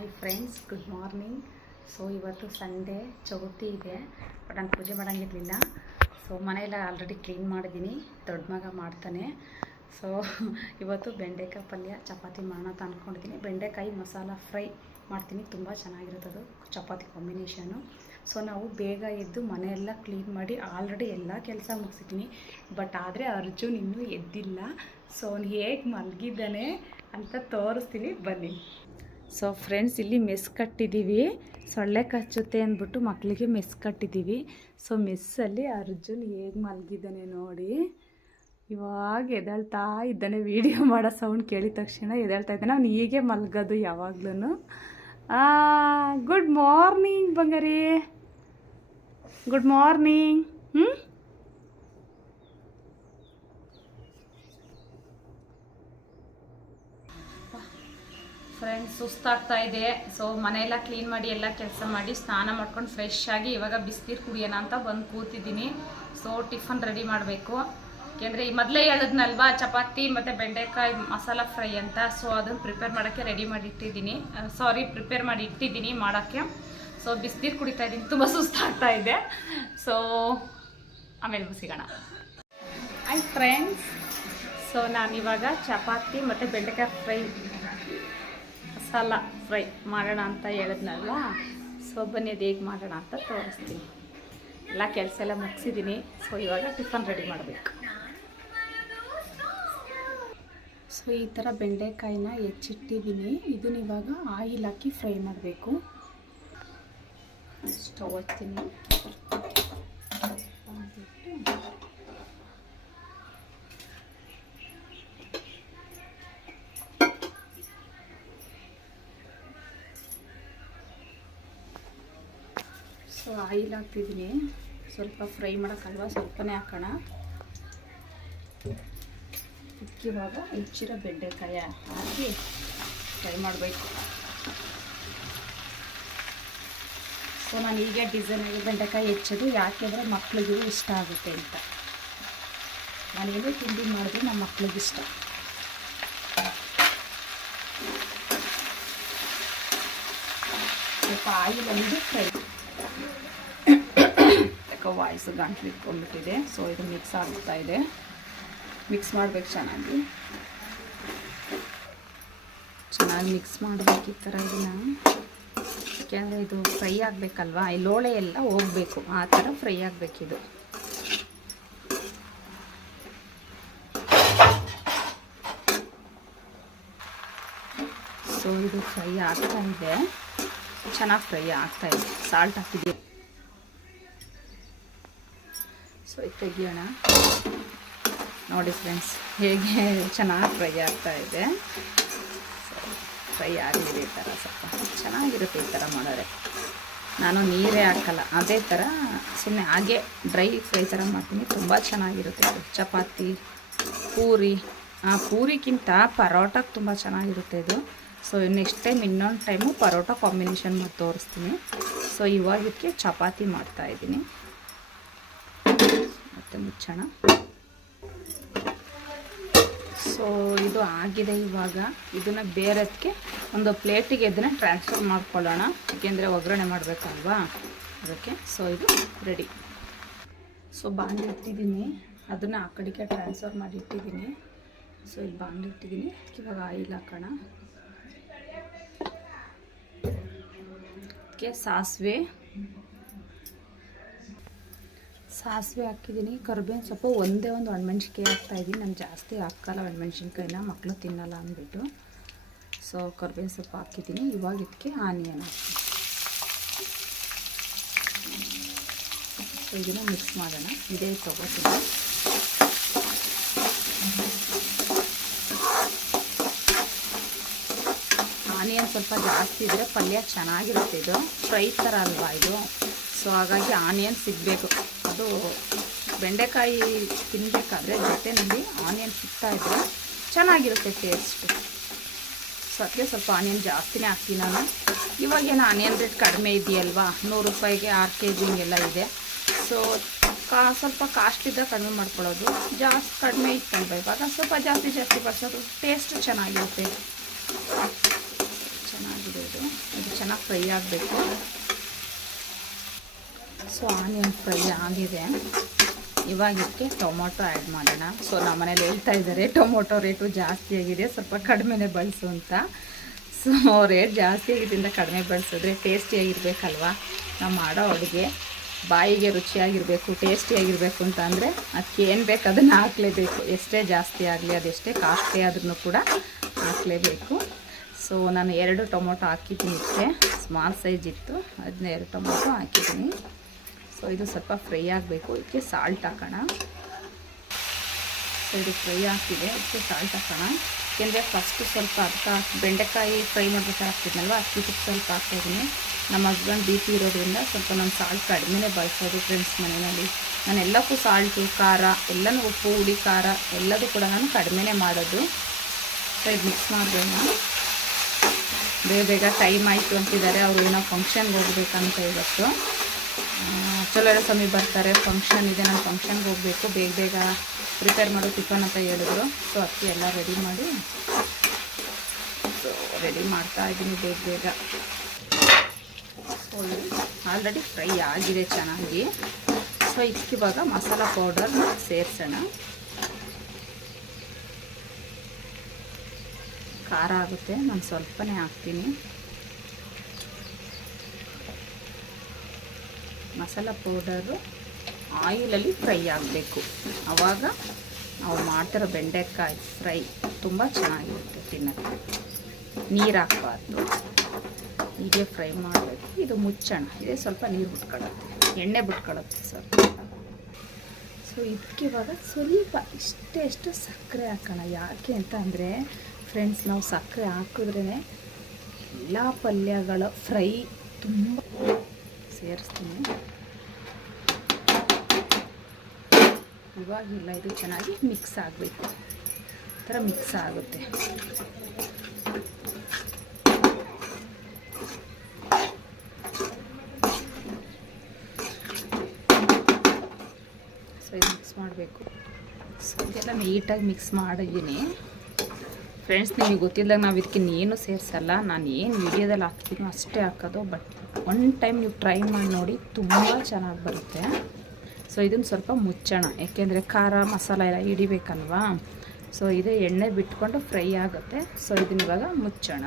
Hi friends, good morning. So ಇವತ್ತು Sunday Chauthi ಇದೆ, but ನಾನು ಪೂಜೆ ಮಾಡೋಂಗಿರಲಿಲ್ಲ. ಸೊ ಮನೆಯೆಲ್ಲ ಆಲ್ರೆಡಿ ಕ್ಲೀನ್ ಮಾಡಿದ್ದೀನಿ, ದೊಡ್ಡ ಮಗ ಮಾಡ್ತಾನೆ. ಸೊ ಇವತ್ತು ಬೆಂಡೆಕಾಯಿ ಪಲ್ಯ ಚಪಾತಿ ಮಾಡೋಣ ಅಂತ ಅಂದ್ಕೊಂಡಿದ್ದೀನಿ. ಬೆಂಡೆಕಾಯಿ ಮಸಾಲ ಫ್ರೈ ಮಾಡ್ತೀನಿ, ತುಂಬ ಚೆನ್ನಾಗಿರುತ್ತದು ಚಪಾತಿ ಕಾಂಬಿನೇಷನು. ಸೊ ನಾವು ಬೇಗ ಎದ್ದು ಮನೆಯೆಲ್ಲ ಕ್ಲೀನ್ ಮಾಡಿ ಆಲ್ರೆಡಿ ಎಲ್ಲ ಕೆಲಸ ಮುಗಿಸಿದ್ದೀನಿ. ಬಟ್ ಆದರೆ ಅರ್ಜುನ್ ಇನ್ನೂ ಎದ್ದಿಲ್ಲ. ಸೊ ಅವ್ನು ಹೇಗೆ ಮಲಗಿದ್ದಾನೆ ಅಂತ ತೋರಿಸ್ತೀನಿ, ಬನ್ನಿ. ಸೊ ಫ್ರೆಂಡ್ಸ್, ಇಲ್ಲಿ ಮೆಸ್ ಕಟ್ಟಿದ್ದೀವಿ, ಸೊಳ್ಳೆ ಕಚ್ಚುತ್ತೆ ಅಂದ್ಬಿಟ್ಟು ಮಕ್ಕಳಿಗೆ ಮೆಸ್ ಕಟ್ಟಿದ್ದೀವಿ. ಸೊ ಮೆಸ್ಸಲ್ಲಿ ಅರ್ಜುನ್ ಹೇಗೆ ಮಲಗಿದ್ದಾನೆ ನೋಡಿ. ಇವಾಗ ಎದ್ದೇಳ್ತಾ ಇದ್ದಾನೆ, ವೀಡಿಯೋ ಮಾಡೋ ಸೌಂಡ್ ಕೇಳಿದ ತಕ್ಷಣ ಎದ್ದೇಳ್ತಾ ಇದ್ದಾನೆ. ಅವ್ನು ಹೀಗೆ ಮಲಗೋದು ಯಾವಾಗ್ಲೂ. ಗುಡ್ ಮಾರ್ನಿಂಗ್ ಬಂಗಾರಿ, ಗುಡ್ ಮಾರ್ನಿಂಗ್. ಫ್ರೆಂಡ್ಸ್, ಸುಸ್ತಾಗ್ತಾ ಇದೆ. ಸೊ ಮನೆಯೆಲ್ಲ ಕ್ಲೀನ್ ಮಾಡಿ ಎಲ್ಲ ಕೆಲಸ ಮಾಡಿ ಸ್ನಾನ ಮಾಡ್ಕೊಂಡು ಫ್ರೆಶ್ ಆಗಿ ಇವಾಗ ಬಿಸಿನೀರು ಕುಡಿಯೋಣ ಅಂತ ಬಂದು ಕೂತಿದ್ದೀನಿ. ಸೊ ಟಿಫನ್ ರೆಡಿ ಮಾಡಬೇಕು. ಯಾಕೆಂದರೆ ಈ ಮೊದಲೇ ಹೇಳಿದ್ನಲ್ವಾ ಚಪಾತಿ ಮತ್ತು ಬೆಂಡೆಕಾಯಿ ಮಸಾಲ ಫ್ರೈ ಅಂತ. ಸೊ ಅದನ್ನು ಪ್ರಿಪೇರ್ ಮಾಡೋಕ್ಕೆ ಪ್ರಿಪೇರ್ ಮಾಡಿ ಇಟ್ಟಿದ್ದೀನಿ ಮಾಡೋಕ್ಕೆ. ಸೊ ಬಿಸಿನೀರು ಕುಡಿತಾ ಇದ್ದೀನಿ, ತುಂಬ ಸುಸ್ತಾಗ್ತಾ ಇದೆ. ಸೊ ಆಮೇಲೆ ಸಿಗೋಣ. ಹಾಯ್ ಫ್ರೆಂಡ್ಸ್, ಸೊ ನಾನಿವಾಗ ಚಪಾತಿ ಮತ್ತು ಬೆಂಡೆಕಾಯಿ ಫ್ರೈ ಮಸಾಲ ಫ್ರೈ ಮಾಡೋಣ ಅಂತ ಹೇಳಿದ್ನಲ್ವ. ಸೊ ಬನ್ನಿ ಅದು ಹೇಗೆ ಮಾಡೋಣ ಅಂತ ತೋರಿಸ್ತೀನಿ. ಎಲ್ಲ ಕೆಲಸ ಎಲ್ಲ ಮುಗಿಸಿದ್ದೀನಿ. ಸೊ ಇವಾಗ ಟಿಫನ್ ರೆಡಿ ಮಾಡಬೇಕು. ಸೊ ಈ ಥರ ಬೆಂಡೆಕಾಯಿನ ಹೆಚ್ಚಿಟ್ಟಿದ್ದೀನಿ. ಇದನ್ನ ಇವಾಗ ಆಯಿಲ್ ಹಾಕಿ ಫ್ರೈ ಮಾಡಬೇಕು. ಸ್ಟವ್ ಹಚ್ತೀನಿ. ಸೊ ಆಯಿಲ್ ಹಾಕ್ತಿದ್ದೀನಿ. ಸ್ವಲ್ಪ ಫ್ರೈ ಮಾಡೋಕ್ಕಲ್ವ, ಸ್ವಲ್ಪನೇ ಹಾಕೋಣ. ಇವಾಗ ಹೆಚ್ಚಿರೋ ಬೆಂಡೆಕಾಯಿ ಹಾಕಿ ಫ್ರೈ ಮಾಡಬೇಕು. ಸೊ ನಾನು ಹೀಗೆ ಡಿಸೈನಾಗಿ ಬೆಂಡೆಕಾಯಿ ಹೆಚ್ಚೋದು, ಯಾಕೆಂದರೆ ಮಕ್ಳಿಗೂ ಇಷ್ಟ ಆಗುತ್ತೆ ಅಂತ. ನಾನೇನೇ ತಿಂಡಿ ಮಾಡಿದ್ರು ನಮ್ಮ ಮಕ್ಳಿಗಿಷ್ಟ. ಸ್ವಲ್ಪ ಆಯಿಲ್ ಒಂದು ಫ್ರೈ. ಯಾಕೋ ವಾಯ್ಸು ಗಂಟ್ಲು ಇಟ್ಕೊಂಡ್ಬಿಟ್ಟಿದೆ. ಸೊ ಇದು ಮಿಕ್ಸ್ ಆಗ್ತಾ ಇದೆ, ಮಿಕ್ಸ್ ಮಾಡಬೇಕು ಚೆನ್ನಾಗಿ ಮಿಕ್ಸ್ ಮಾಡಬೇಕು ಈ ಥರ ಇದನ್ನು. ಯಾಕೆಂದರೆ ಇದು ಫ್ರೈ ಆಗಬೇಕಲ್ವಾ, ಈ ಲೋಳೆ ಎಲ್ಲ ಹೋಗಬೇಕು, ಆ ಥರ ಫ್ರೈ ಆಗಬೇಕಿದು. ಸೊ ಇದು ಫ್ರೈ ಆಗ್ತಾ ಇದೆ, ಚೆನ್ನಾಗಿ ಫ್ರೈ ಆಗ್ತಾ ಇದೆ. ಸಾಲ್ಟ್ ಹಾಕಿದ್ದೀವಿ. ಸೊ ಇದು ತೆಗಿಯೋಣ. ನೋಡಿ ಫ್ರೆಂಡ್ಸ್, ಹೇಗೆ ಚೆನ್ನಾಗಿ ಫ್ರೈ ಆಗ್ತಾ ಇದೆ. ಫ್ರೈ ಆಗಲಿದೆ ಈ ಥರ, ಸ್ವಲ್ಪ ಚೆನ್ನಾಗಿರುತ್ತೆ ಈ ಥರ ಮಾಡಿದ್ರೆ. ನಾನು ನೀರೇ ಹಾಕಲ್ಲ, ಅದೇ ಥರ ಸುಮ್ಮನೆ ಹಾಗೆ ಡ್ರೈ ಫ್ರೈ ಥರ ಮಾಡ್ತೀನಿ. ತುಂಬ ಚೆನ್ನಾಗಿರುತ್ತೆ ಇದು. ಚಪಾತಿ, ಪೂರಿ, ಪೂರಿಗಿಂತ ಪರೋಟಕ್ಕೆ ತುಂಬ ಚೆನ್ನಾಗಿರುತ್ತೆ ಇದು. ಸೊ ನೆಕ್ಸ್ಟ್ ಟೈಮ್ ಇನ್ನೊಂದು ಟೈಮು ಪರೋಟ ಕಾಂಬಿನೇಷನ್ ಮಾಡಿ ತೋರಿಸ್ತೀನಿ. ಸೊ ಇವಾಗ ಇದಕ್ಕೆ ಚಪಾತಿ ಮಾಡ್ತಾಯಿದ್ದೀನಿ. ಮತ್ತು ಮುಚ್ಚೋಣ. ಸೊ ಇದು ಆಗಿದೆ. ಇವಾಗ ಇದನ್ನು ಬೇರೆದಕ್ಕೆ ಒಂದು ಪ್ಲೇಟಿಗೆ ಇದನ್ನು ಟ್ರಾನ್ಸ್ಫರ್ ಮಾಡ್ಕೊಳ್ಳೋಣ, ಏಕೆಂದರೆ ಒಗ್ಗರಣೆ ಮಾಡಬೇಕಲ್ವಾ ಅದಕ್ಕೆ. ಸೊ ಇದು ರೆಡಿ. ಸೊ ಬಾಂಡ್ಲಿ ಇಟ್ಟಿದ್ದೀನಿ, ಅದನ್ನು ಆ ಕಡೆಗೆ ಟ್ರಾನ್ಸ್ಫರ್ ಮಾಡಿ ಇಟ್ಟಿದ್ದೀನಿ. ಸೊ ಇಲ್ಲಿ ಬಾಂಡ್ಲಿ ಇಟ್ಟಿದ್ದೀನಿ, ಇವಾಗ ಆಯಿಲ್ ಹಾಕೋಣ. ಅದಕ್ಕೆ ಸಾಸಿವೆ ಹಾಕಿದ್ದೀನಿ. ಕರಿಬೇವಿನ ಸೊಪ್ಪು ಒಂದೇ ಒಂದು ಒಣಮೆಣ್ಸಿನ್ಕಾಯಿ ಹಾಕ್ತಾಯಿದ್ದೀನಿ. ನಾನು ಜಾಸ್ತಿ ಹಾಕಲ್ಲ ಒಣಮೆಣ್ಸಿನ್ಕಾಯಿನ, ಮಕ್ಕಳು ತಿನ್ನಲ್ಲ ಅಂದ್ಬಿಟ್ಟು. ಸೊ ಕರಿಬೇವಿನ ಸೊಪ್ಪು ಹಾಕಿದ್ದೀನಿ. ಇವಾಗ ಇದಕ್ಕೆ ಆನಿಯನ್ ಹಾಕ್ತೀನಿ. ಸೊ ಇದನ್ನು ಮಿಕ್ಸ್ ಮಾಡೋಣ. ಇದೇ ತೊಗೋತೀನಿ. ಆನಿಯನ್ ಸ್ವಲ್ಪ ಜಾಸ್ತಿ ಇದ್ದರೆ ಪಲ್ಯ ಚೆನ್ನಾಗಿರುತ್ತೆ. ಇದು ಫ್ರೈ ಥರ ಅಲ್ವಾ ಇದು. ಸೊ ಹಾಗಾಗಿ ಆನಿಯನ್ ಸಿಗಬೇಕು. ಅದು ಬೆಂಡೆಕಾಯಿ ತಿನ್ನಬೇಕಾದ್ರೆ ಜೊತೆಯಲ್ಲಿ ಆನಿಯನ್ ಸಿಗ್ತಾಯಿದ್ರೆ ಚೆನ್ನಾಗಿರುತ್ತೆ ಟೇಸ್ಟು. ಸೊ ಅದಕ್ಕೆ ಸ್ವಲ್ಪ ಆನಿಯನ್ ಜಾಸ್ತಿನೇ ಹಾಕ್ತೀನಿ ನಾನು. ಇವಾಗೇನು ಆನಿಯನ್ ರೇಟ್ ಕಡಿಮೆ ಇದೆಯಲ್ವಾ, 100 ರೂಪಾಯಿಗೆ 6 kg ಹಿಂಗೆಲ್ಲ ಇದೆ. ಸೊ ಸ್ವಲ್ಪ ಕಾಸ್ಟ್ಲಿದ್ದಾಗ ಕಡಿಮೆ ಮಾಡ್ಕೊಳ್ಳೋದು, ಜಾಸ್ತಿ ಕಡಿಮೆ ಇತ್ತಲ್ವ ಇವಾಗ ಸ್ವಲ್ಪ ಜಾಸ್ತಿ ಬಳಸೋದು. ಟೇಸ್ಟ್ ಚೆನ್ನಾಗಿರುತ್ತೆ, ಚೆನ್ನಾಗಿದೆ ಇದು. ಚೆನ್ನಾಗಿ ಫ್ರೈ ಆಗಬೇಕು. ಸೊ ಆನಿಯನ್ ಫ್ರೈ ಆಗಿದೆ. ಇವಾಗ ಇದಕ್ಕೆ ಟೊಮೊಟೊ ಆ್ಯಡ್ ಮಾಡೋಣ. ಸೊ ನಮ್ಮ ಮನೇಲಿ ಹೇಳ್ತಾ ಇದ್ದಾರೆ ಟೊಮೊಟೊ ರೇಟು ಜಾಸ್ತಿ ಆಗಿದೆ, ಸ್ವಲ್ಪ ಕಡಿಮೆನೇ ಬಳಸು ಅಂತ. ಸೊ ರೇಟ್ ಜಾಸ್ತಿ ಆಗಿದ್ದರಿಂದ ಕಡಿಮೆ ಬಳಸಿದ್ರೆ ಟೇಸ್ಟಿಯಾಗಿರ್ಬೇಕಲ್ವ. ನಾವು ಮಾಡೋ ಅಡುಗೆ ಬಾಯಿಗೆ ರುಚಿಯಾಗಿರಬೇಕು, ಟೇಸ್ಟಿಯಾಗಿರಬೇಕು ಅಂತ ಅಂದರೆ ಅದಕ್ಕೆ ಏನು ಬೇಕು ಅದನ್ನು ಹಾಕಲೇಬೇಕು. ಎಷ್ಟೇ ಜಾಸ್ತಿ ಆಗಲಿ, ಅದೆಷ್ಟೇ ಕಾಸ್ಟ್ಲಿ ಆದ್ರೂ ಕೂಡ ಹಾಕಲೇಬೇಕು. ಸೊ ನಾನು 2 ಟೊಮೊಟೊ ಹಾಕಿದ್ದೀನಿ. ಇದಕ್ಕೆ ಸ್ಮಾಲ್ ಸೈಜ್ ಇತ್ತು, ಅದನ್ನ 2 ಟೊಮೊಟೊ ಹಾಕಿದ್ದೀನಿ. ಸೊ ಇದು ಸ್ವಲ್ಪ ಫ್ರೈ ಆಗಬೇಕು. ಇದಕ್ಕೆ ಸಾಲ್ಟ್ ಹಾಕೋಣ. ಸೊ ಇದು ಫ್ರೈ ಆಗ್ತಿದೆ, ಇದಕ್ಕೆ ಸಾಲ್ಟ್ ಹಾಕೋಣ. ಏಕೆಂದರೆ ಫಸ್ಟು ಸ್ವಲ್ಪ ಅದಕ್ಕೆ ಬೆಂಡೆಕಾಯಿ ಫ್ರೈ ಮಾಡ್ಬೇಕಾದ್ರೆ ಹಾಕ್ತಿದ್ನಲ್ವ, ಅದಕ್ಕೆ ಸ್ವಲ್ಪ ಹಾಕ್ತಾಯಿದ್ದೀನಿ. ನಮ್ಮ ಹಸ್ಬೆಂಡ್ ಬಿ ಪಿ ಇರೋದ್ರಿಂದ ಸ್ವಲ್ಪ ನಾನು ಸಾಲ್ಟ್ ಕಡಿಮೆನೇ ಬಳಸೋದು ಫ್ರೆಂಡ್ಸ್ ಮನೆಯಲ್ಲಿ. ನಾನು ಎಲ್ಲಕ್ಕೂ ಸಾಲ್ಟು, ಖಾರ ಎಲ್ಲನೂ, ಉಪ್ಪು, ಹುಳಿ, ಖಾರ ಎಲ್ಲದೂ ಕೂಡ ನಾನು ಕಡಿಮೆನೇ ಮಾಡೋದು. ಸೊ ಇದು ಮಿಕ್ಸ್ ಮಾಡಬೇಡ. ಬೇಗ ಟೈಮ್ ಆಯಿತು ಅಂತಿದ್ದಾರೆ. ಅವರು ಏನೋ ಫಂಕ್ಷನ್ಗೆ ಹೋಗ್ಬೇಕಂತ ಇವತ್ತು. ಚಲೋ ಸ್ವಾಮಿ ಬರ್ತಾರೆ, ಫಂಕ್ಷನ್ ಇದೆ, ನಾನು ಫಂಕ್ಷನ್ಗೆ ಹೋಗಬೇಕು, ಬೇಗ ಪ್ರಿಪೇರ್ ಮಾಡೋ ಟಿಫನ್ ಅಂತ ಹೇಳಿದ್ರು. ಸೊ ಅದಕ್ಕೆ ಎಲ್ಲ ರೆಡಿ ಮಾಡಿ ಮಾಡ್ತಾ ಇದ್ದೀನಿ ಬೇಗ. ಸೊ ಆಲ್ರೆಡಿ ಫ್ರೈ ಆಗಿದೆ ಚೆನ್ನಾಗಿ. ಸೊ ಇದಕ್ಕಿವಾಗ ಮಸಾಲ ಪೌಡರ್ನ ಸೇರಿಸೋಣ. ಖಾರ ಆಗುತ್ತೆ, ನಾನು ಸ್ವಲ್ಪನೇ ಹಾಕ್ತೀನಿ. ಮಸಾಲ ಪೌಡರು ಆಯಿಲಲ್ಲಿ ಫ್ರೈ ಆಗಬೇಕು. ಆವಾಗ ನಾವು ಮಾಡ್ತಿರೋ ಬೆಂಡೆಕಾಯಿ ಫ್ರೈ ತುಂಬ ಚೆನ್ನಾಗಿರುತ್ತೆ ತಿನ್ನೋಕ್ಕೆ. ನೀರು ಹಾಕಬಾರ್ದು, ಹೀಗೆ ಫ್ರೈ ಮಾಡಬೇಕು. ಇದು ಮುಚ್ಚೋಣ. ಇದೇ ಸ್ವಲ್ಪ ನೀರು ಬಿಟ್ಕೊಳ್ಳುತ್ತೆ, ಎಣ್ಣೆ ಬಿಟ್ಕೊಳ್ಳುತ್ತೆ ಸ್ವಲ್ಪ. ಸೊ ಇದಕ್ಕೆ ಇವಾಗ ಸ್ವಲ್ಪ ಇಷ್ಟು ಸಕ್ಕರೆ ಹಾಕೋಣ. ಯಾಕೆ ಅಂತ ಅಂದರೆ ಫ್ರೆಂಡ್ಸ್, ನಾವು ಸಕ್ಕರೆ ಹಾಕಿದ್ರೇ ಎಲ್ಲ ಪಲ್ಯಗಳ ಫ್ರೈ ತುಂಬ ಸೇರಿಸ್ತೀನಿ. ಇವಾಗಿಲ್ಲ, ಇದು ಚೆನ್ನಾಗಿ ಮಿಕ್ಸ್ ಆಗಬೇಕು. ಈ ಥರ ಮಿಕ್ಸ್ ಆಗುತ್ತೆ. ಸೊ ಇದು ಮಿಕ್ಸ್ ಮಾಡಬೇಕು. ಸೊ ಇದೆಲ್ಲ ನೀಟಾಗಿ ಮಿಕ್ಸ್ ಮಾಡಿದ್ದೀನಿ ಫ್ರೆಂಡ್ಸ್. ನಿಮಗೆ ಗೊತ್ತಿದ್ದಾಗ ನಾವು ಇದಕ್ಕೆ ಏನು ಸೇರಿಸಲ್ಲ, ನಾನು ಏನು ವಿಡಿಯೋದಲ್ಲಿ ಹಾಕ್ತೀನೋ ಅಷ್ಟೇ ಹಾಕೋದು. ಬಟ್ ಒನ್ ಟೈಮ್ ನೀವು ಟ್ರೈ ಮಾಡಿ ನೋಡಿ, ತುಂಬ ಚೆನ್ನಾಗಿ ಬರುತ್ತೆ. ಸೊ ಇದನ್ನು ಸ್ವಲ್ಪ ಮುಚ್ಚೋಣ, ಏಕೆಂದರೆ ಖಾರ ಮಸಾಲ ಎಲ್ಲ ಹಿಡಿಬೇಕಲ್ವಾ. ಸೊ ಇದು ಎಣ್ಣೆ ಬಿಟ್ಕೊಂಡು ಫ್ರೈ ಆಗುತ್ತೆ. ಸೊ ಇದನ್ನ ಇವಾಗ ಮುಚ್ಚೋಣ.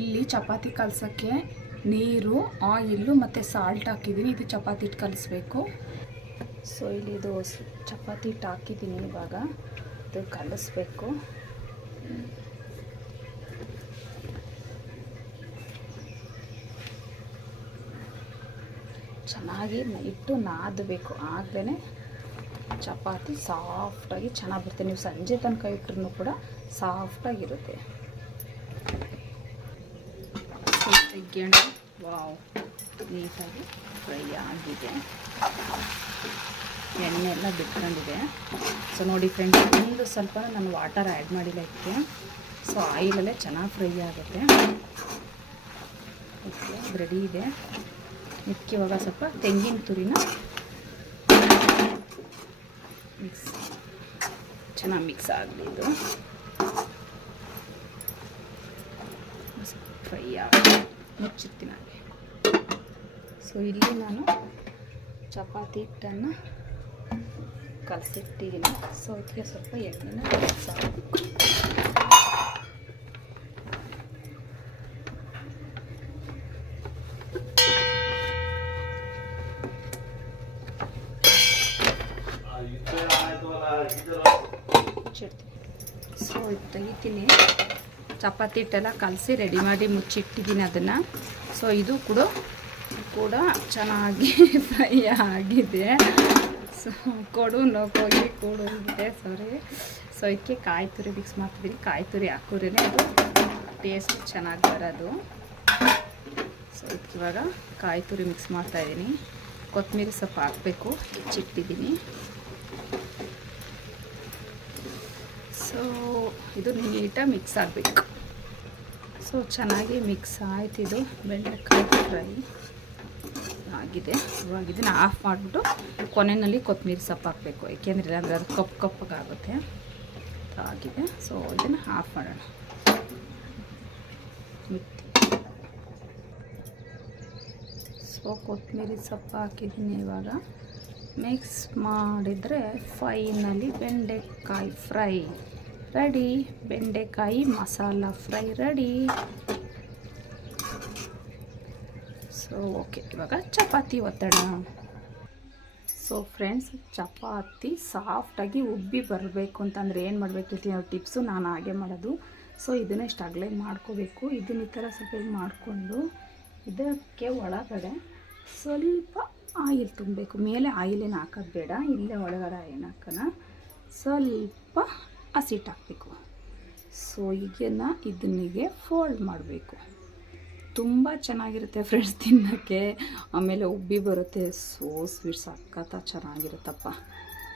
ಇಲ್ಲಿ ಚಪಾತಿ ಕಲಸೋಕ್ಕೆ ನೀರು, ಆಯಿಲ್ಲು ಮತ್ತು ಸಾಲ್ಟ್ ಹಾಕಿದ್ದೀನಿ. ಇದು ಚಪಾತಿ ಹಿಟ್ಟು ಕಲಿಸ್ಬೇಕು. ಸೊ ಇಲ್ಲಿ ಇದು ಚಪಾತಿ ಹಿಟ್ಟು ಹಾಕಿದ್ದೀನಿ. ಇವಾಗ ಇದು ಕಲಿಸ್ಬೇಕು. ಚೆನ್ನಾಗಿ ಇಟ್ಟು ನಾದಬೇಕು, ಆಗಲೇ ಚಪಾತಿ ಸಾಫ್ಟಾಗಿ ಚೆನ್ನಾಗಿ ಬರುತ್ತೆ. ನೀವು ಸಂಜೆ ತನಕ ಇಟ್ಟರೂ ಕೂಡ ಸಾಫ್ಟಾಗಿರುತ್ತೆ. ತೆಗೆಯೋಣ. ವಾವ್, ನೀಟಾಗಿ ಫ್ರೈ ಆಗಿದೆ, ಎಣ್ಣೆ ಎಲ್ಲ ಬಿಟ್ಕೊಂಡಿದೆ. ಸೊ ನೋಡಿ ಫ್ರೆಂಡ್ಸ್, ಒಂದು ಸ್ವಲ್ಪ ನಾನು ವಾಟರ್ ಆ್ಯಡ್ ಮಾಡಿಲ್ಲ ಇದಕ್ಕೆ. ಸೊ ಆಯಿಲಲ್ಲೇ ಚೆನ್ನಾಗಿ ಫ್ರೈ ಆಗುತ್ತೆ. ಓಕೆ, ಅದು ರೆಡಿ ಇದೆ. ಇದಕ್ಕೆ ಇವಾಗ ಸ್ವಲ್ಪ ತೆಂಗಿನ ತುರಿನ ಚೆನ್ನಾಗಿ ಮಿಕ್ಸ್ ಆಗಲಿ. ಇದು ಫ್ರೈ ಆಗಿ ಮುಚ್ಚಿರ್ತೀನಿ ಹಾಗೆ. ಸೊ ಇಲ್ಲಿ ನಾನು ಚಪಾತಿ ಹಿಟ್ಟನ್ನು ಕಲಸಿಟ್ಟಿದ್ದೀನಿ. ಸೊ ಇದಕ್ಕೆ ಸ್ವಲ್ಪ ಎಣ್ಣೆನ ಮಿಕ್ಸ್ ಆಗಬೇಕು. ಸೊ ಇದು ತೆಗಿತೀನಿ. ಚಪಾತಿ ಹಿಟ್ಟೆಲ್ಲ ಕಲಸಿ ರೆಡಿ ಮಾಡಿ ಮುಚ್ಚಿಟ್ಟಿದ್ದೀನಿ ಅದನ್ನು. ಸೊ ಇದು ಕೂಡ ಚೆನ್ನಾಗಿ ಫ್ರೈ ಆಗಿದೆ. ಸೊ ಹೋಗಿ ಇದೆ ಸಾರಿ. ಸೊ ಇದಕ್ಕೆ ಕಾಯಿ ತುರಿ ಮಿಕ್ಸ್ ಮಾಡ್ತಿದ್ದೀನಿ. ಕಾಯಿ ತುರಿ ಹಾಕಿದ್ರೇ ಅದು ಟೇಸ್ಟ್ ಚೆನ್ನಾಗಿ ಬರೋದು. ಸೊ ಇದಕ್ಕೆ ಇವಾಗ ಕಾಯಿ ತುರಿ ಮಿಕ್ಸ್ ಮಾಡ್ತಾಯಿದ್ದೀನಿ. ಕೊತ್ತಂಬರಿ ಸ್ವಲ್ಪ ಹಾಕಬೇಕು, ಹೆಚ್ಚಿಟ್ಟಿದ್ದೀನಿ. ಸೊ ಇದು ನೀಟಾಗಿ ಮಿಕ್ಸ್ ಆಗಬೇಕು. ಸೊ ಚೆನ್ನಾಗಿ ಮಿಕ್ಸ್ ಆಯ್ತು. ಇದು ಬೆಂಡೆಕಾಯಿ ಫ್ರೈ ಆಗಿದೆ. ಇವಾಗ ಇದನ್ನು ಆಫ್ ಮಾಡಿಬಿಟ್ಟು ಕೊನೆಯಲ್ಲಿ ಕೊತ್ತಂಬರಿ ಸೊಪ್ಪು ಹಾಕಬೇಕು, ಏಕೆಂದರೆ ಇಲ್ಲಾಂದರೆ ಅದು ಕಪ್ಪಗಾಗುತ್ತೆ. ಆಗಿದೆ. ಸೊ ಇದನ್ನು ಆಫ್ ಮಾಡೋಣ. ಸೊ ಕೊತ್ತಂಬರಿ ಸೊಪ್ಪು ಹಾಕಿದ್ದೀನಿ. ಇವಾಗ ಮಿಕ್ಸ್ ಮಾಡಿದರೆ ಫೈನಲಿ ಬೆಂಡೆಕಾಯಿ ಫ್ರೈ ರೆಡಿ. ಬೆಂಡೆಕಾಯಿ masala fry ready. So okay, ಇವಾಗ ಚಪಾತಿ ಒತ್ತಡ. ಸೊ ಫ್ರೆಂಡ್ಸ್, ಚಪಾತಿ ಸಾಫ್ಟಾಗಿ ಉಬ್ಬಿ ಬರಬೇಕು ಅಂತಂದರೆ ಏನು ಮಾಡಬೇಕು ಟಿಪ್ಸು, ನಾನು ಹಾಗೆ ಮಾಡೋದು. ಸೊ ಇದನ್ನ ಇಷ್ಟು ಅಗಲೇ ಮಾಡ್ಕೋಬೇಕು. ಇದನ್ನ ಈ ಥರ ಸ್ವಲ್ಪ ಮಾಡಿಕೊಂಡು ಇದಕ್ಕೆ ಒಳಗಡೆ ಸ್ವಲ್ಪ ಆಯಿಲ್ ತುಂಬಬೇಕು. ಮೇಲೆ ಆಯಿಲೇನು ಹಾಕೋದು ಬೇಡ, ಇಲ್ಲೇ ಒಳಗಡೆ ಏನು ಹಾಕೋಣ, ಸ್ವಲ್ಪ ಹಸಿಟ್ಟು ಹಾಕಬೇಕು. ಸೊ ಈಗೇನ ಇದನ್ನಿಗೆ ಫೋಲ್ಡ್ ಮಾಡಬೇಕು. ತುಂಬ ಚೆನ್ನಾಗಿರುತ್ತೆ ಫ್ರೆಂಡ್ಸ್ ತಿನ್ನೋಕ್ಕೆ. ಆಮೇಲೆ ಉಬ್ಬಿ ಬರುತ್ತೆ. ಸೋ ಸ್ವೀಟ್ ಸಖತ್ತ ಚೆನ್ನಾಗಿರುತ್ತಪ್ಪ.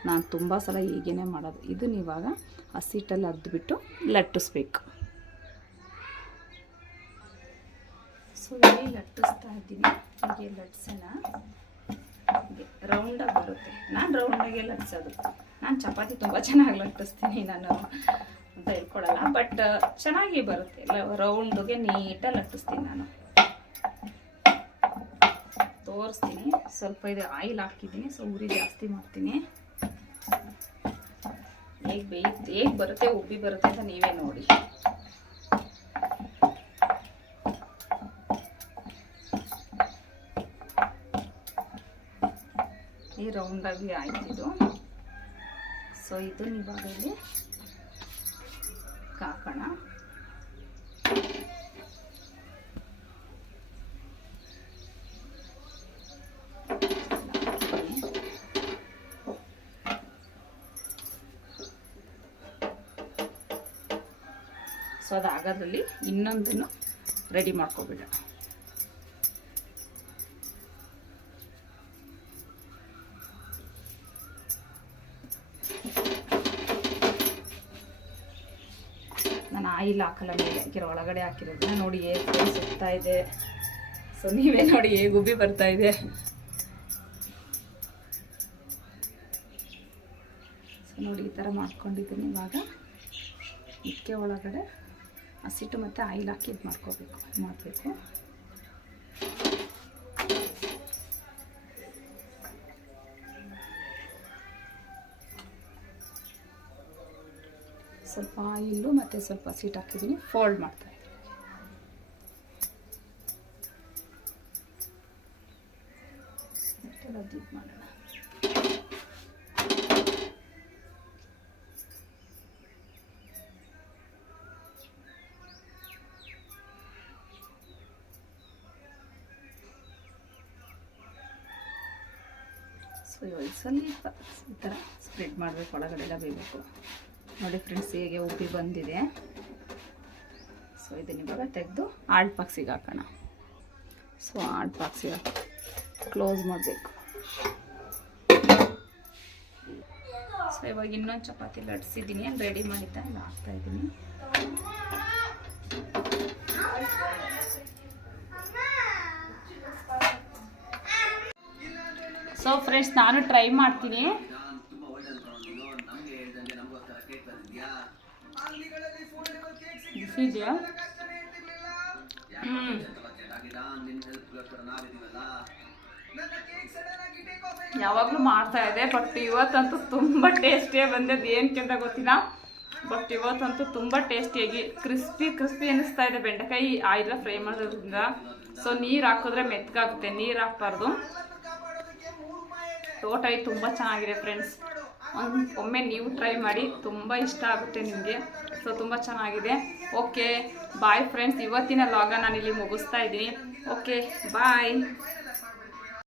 ನಾನು ತುಂಬ ಸಲ ಹೀಗೇ ಮಾಡೋದು. ಇದನ್ನ ಇವಾಗ ಹಸಿಟ್ಟಲ್ಲಿ ಅದ್ಬಿಟ್ಟು ಲಟ್ಟಿಸ್ಬೇಕು. ಸೊ ಹೀಗೆ ಲಟ್ಟಿಸ್ತಾ ಇದ್ದೀನಿ. ಹೀಗೆ ಲಟ್ಸೋಣ. ಹೀಗೆ ರೌಂಡಾಗಿ ಬರುತ್ತೆ. ನಾನು ರೌಂಡಾಗೆ ಲಟ್ಸೋದು. ನಾನು ಚಪಾತಿ ತುಂಬ ಚೆನ್ನಾಗಿ ಲಟ್ಟಿಸ್ತೀನಿ. ನಾನು ಅಂತ ಹೇಳ್ಕೊಡಲ್ಲ, ಬಟ್ ಚೆನ್ನಾಗಿ ಬರುತ್ತೆ. ರೌಂಡ್ಗೆ ನೀಟಾಗಿ ಲಟ್ಟಿಸ್ತೀನಿ. ನಾನು ತೋರಿಸ್ತೀನಿ. ಸ್ವಲ್ಪ ಇದು ಆಯಿಲ್ ಹಾಕಿದ್ದೀನಿ. ಸೊ ಉರಿ ಜಾಸ್ತಿ ಮಾಡ್ತೀನಿ. ಹೇಗೆ ಬರುತ್ತೆ, ಉಬ್ಬಿ ಬರುತ್ತೆ ಅಂತ ನೀವೇ ನೋಡಿ. ಈ ರೌಂಡಾಗಿ ಆಯ್ತಿದು. ಸೊ ಇದನ್ನ ಇವಾಗ ಇಲ್ಲಿ ಹಾಕೋಣ. ಸೊ ಅದಾಗೋದ್ರಲ್ಲಿ ಇನ್ನೊಂದನ್ನು ರೆಡಿ ಮಾಡ್ಕೊಬಿಡ. ನಾನು ಆಯಿಲ್ ಹಾಕಲ್ಲ, ಮೇಲೆ ಹಾಕಿರೋ ಒಳಗಡೆ ಹಾಕಿರೋದನ್ನ ನೋಡಿ ಹೇಗೆ ಸುತ್ತಾ ಇದೆ. ಸೊ ನೀವೇ ನೋಡಿ ಹೇಗೆ ಉಬ್ಬಿ ಬರ್ತಾ ಇದೆ. ಸೊ ನೋಡಿ ಈ ಥರ ಮಾಡ್ಕೊಂಡಿದ್ದೀನಿ. ಇವಾಗ ಇದಕ್ಕೆ ಒಳಗಡೆ ಹಸಿಟ್ಟು ಮತ್ತು ಆಯಿಲ್ ಹಾಕಿ ಇದು ಮಾಡಬೇಕು. ಸ್ವಲ್ಪ ಆಯಿಲು ಮತ್ತು ಸ್ವಲ್ಪ ಹಸಿಟ್ಟು ಹಾಕಿದ್ದೀನಿ. ಫೋಲ್ಡ್ ಮಾಡ್ತಾ ಇದ್ದೀನಿ. ಇದು ಮಾಡೋಣ. ಸೊ ಇವಾಗ ಸ್ವಲ್ಪ ಈ ಥರ ಸ್ಪ್ರೆಡ್ ಮಾಡಬೇಕು. ಒಳಗಡೆ ಎಲ್ಲ ಬೇಯಬೇಕು. ನೋಡಿ ಫ್ರೆಂಡ್ಸ್ ಹೇಗೆ ಉಬ್ಬಿ ಬಂದಿದೆ. ಸೊ ಇದನ್ನ ಇವಾಗ ತೆಗೆದು ಆಲ್ಟ್ ಬಾಕ್ಸಿಗೆ ಹಾಕೋಣ. ಸೊ ಆಲ್ಟ್ ಬಾಕ್ಸಿಗೆ ಕ್ಲೋಸ್ ಮಾಡಬೇಕು. ಸೊ ಇವಾಗ ಇನ್ನೊಂದು ಚಪಾತಿ ಲಟ್ಸಿದ್ದೀನಿ. ರೆಡಿ ಮಾಡಿದ್ದೆ ಎಲ್ಲ ಹಾಕ್ತಾಯಿದ್ದೀನಿ. ಸೊ ಫ್ರೆಂಡ್ಸ್, ನಾನು ಟ್ರೈ ಮಾಡ್ತೀನಿ. ಇದೆಯಾ? ಯಾವಾಗಲೂ ಮಾಡ್ತಾ ಇದೆ, ಬಟ್ ಇವತ್ತಂತೂ ತುಂಬ ಟೇಸ್ಟಿಯಾಗಿ ಬಂದಿದ್ದು. ಏನಕ್ಕೆ ಅಂತ ಗೊತ್ತಿಲ್ಲ, ಬಟ್ ಇವತ್ತಂತೂ ತುಂಬ ಟೇಸ್ಟಿಯಾಗಿ ಕ್ರಿಸ್ಪಿ ಅನ್ನಿಸ್ತಾ ಇದೆ. ಬೆಂಡೆಕಾಯಿ ಆಯಿಲ್ ಫ್ರೈ ಮಾಡೋದ್ರಿಂದ. ಸೊ ನೀರು ಹಾಕಿದ್ರೆ ಮೆತ್ತಗಾಗುತ್ತೆ, ನೀರು ಹಾಕ್ಬಾರ್ದು. ಟೋಟಲಿ ತುಂಬ ಚೆನ್ನಾಗಿದೆ ಫ್ರೆಂಡ್ಸ್. ಒಮ್ಮೆ ನೀವು ಟ್ರೈ ಮಾಡಿ, ತುಂಬ ಇಷ್ಟ ಆಗುತ್ತೆ ನಿಮಗೆ. ಸೊ ತುಂಬ ಚೆನ್ನಾಗಿದೆ. ಓಕೆ ಬಾಯ್ ಫ್ರೆಂಡ್ಸ್, ಇವತ್ತಿನ ವ್ಲಾಗ ನಾನಿಲ್ಲಿ ಮುಗಿಸ್ತಾ ಇದ್ದೀನಿ. ಓಕೆ ಬಾಯ್.